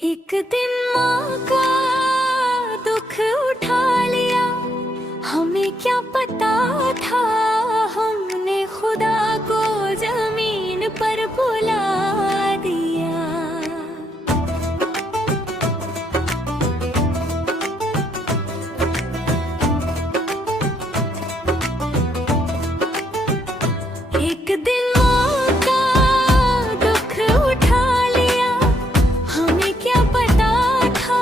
एक दिन माँ का दुख उठा लिया, हमें क्या पता था, हमने खुदा को जमीन पर बुला दिया। एक दिन माँ का दुख उठा लिया, हमें क्या पता था,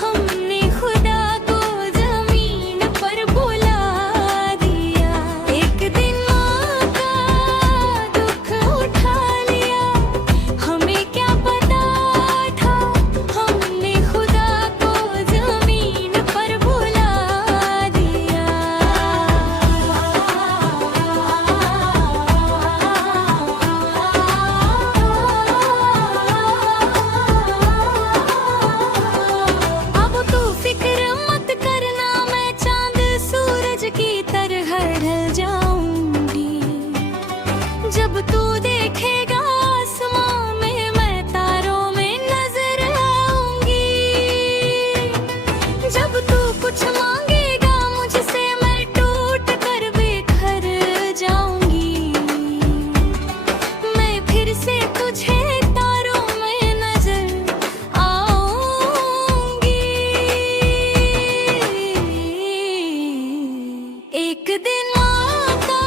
हमने खुदा को जमीन पर बुला दिया। एक दिन माँ का दुख उठा लिया, हमें क्या पता था, हमने खुदा को जमीन पर बुला दिया। अब तू फिक्र मत करना, मैं चांद सूरज की तरह ढल जाऊंगी। जब तू देखेगा आसमां में, मैं तारों में नजर आऊंगी। जब तू कुछ मांगेगा मुझसे, मैं टूट कर बिखर जाऊंगी। मैं फिर से तुझे तारों में नजर आऊंगी। एक दिन माँ का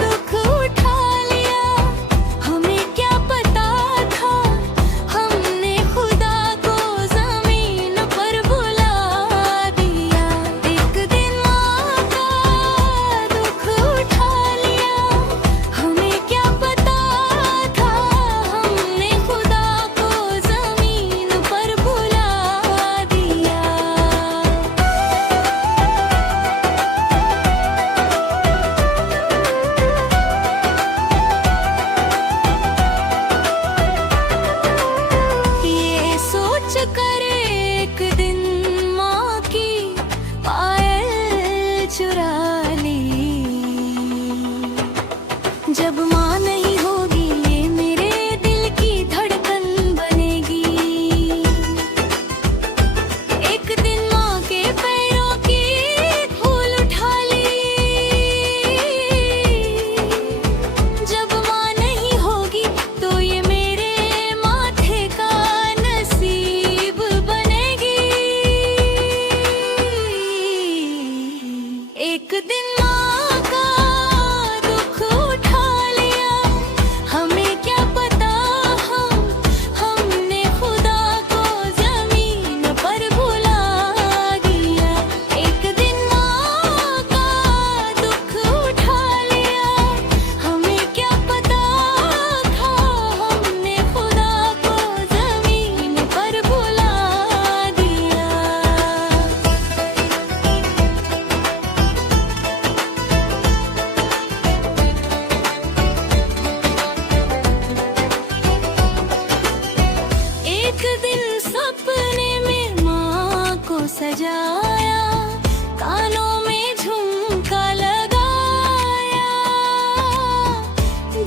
दुख उठा लिया, हमें क्या पता था, हमने खुदा को जमीन पर बुला दिया। एक दिन माँ का दुख उठा लिया, हमें क्या पता था, हमने खुदा को जमीन पर बुला दिया। ये सोच कर एक दिन माँ की पायल चुरा ली। जब माँ नहीं होगी, ये मेरे दिल की धड़कन बनेगी। एक दिन माँ के पैरों की धूल उठा ली। जब माँ नहीं होगी, तो ये मेरे माथे का नसीब बनेगी। एक दिन माँ का दुख उठा लिया, हमें क्या पता, हमने खुदा को जमीन पर बुला दिया। एक दिन माँ का दुख उठा लिया, हमें क्या पता था, हमने खुदा को जमीन पर बुला दिया। एक दिन सपने में माँ को सजाया, कानों में झुमका लगाया,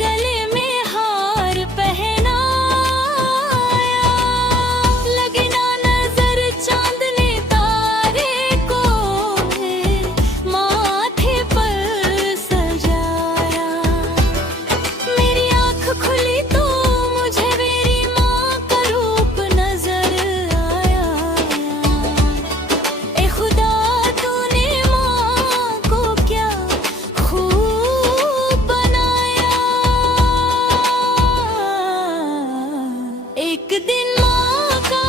गले में हार पहनाया। लगे ना नजर चांदने तारे को, है माथे पर सजाया। मेरी आँख खुली तो मुझे मेरी माँ का रूप नजर आया। ए खुदा, तूने माँ को क्या खूब बनाया। एक दिन माँ का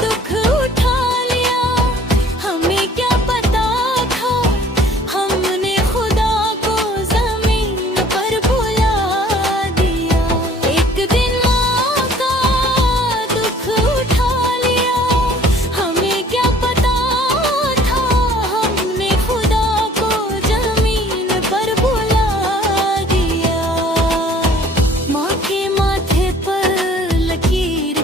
दुख उठा लिया, हमें क्या पता था, हमने खुदा को जमीन पर बुला दिया। एक दिन माँ का दुख उठा लिया, हमें क्या पता था, हमने खुदा को जमीन पर बुला दिया। माँ के माथे पर लकीर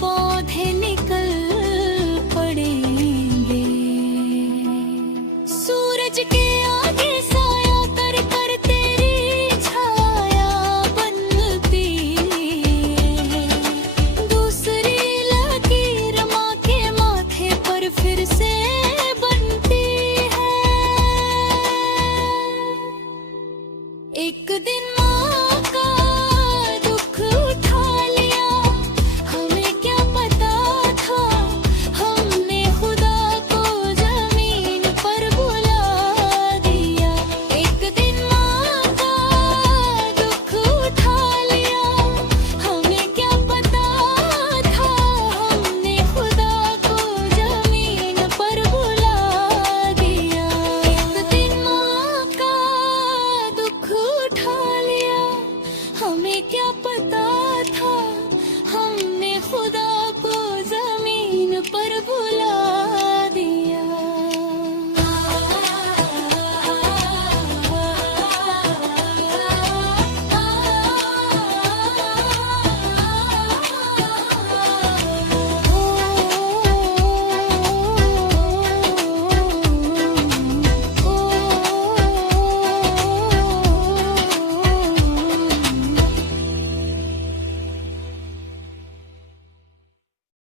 पौधे निकल पड़ेंगे। सूरज के आगे साया कर कर तेरी छाया बनती है। दूसरी लकीर माँ के माथे पर फिर से बनती है। एक दिन माँ का दुख उठा लिया, हमें क्या पता था, हमने खुदा को जमीन पर बुला दिया। एक दिन माँ का दुख उठा लिया, हमें क्या पता था, हमने खुदा को जमीन पर बुला दिया। एक दिन माँ का दुख उठा लिया, हमें क्या पता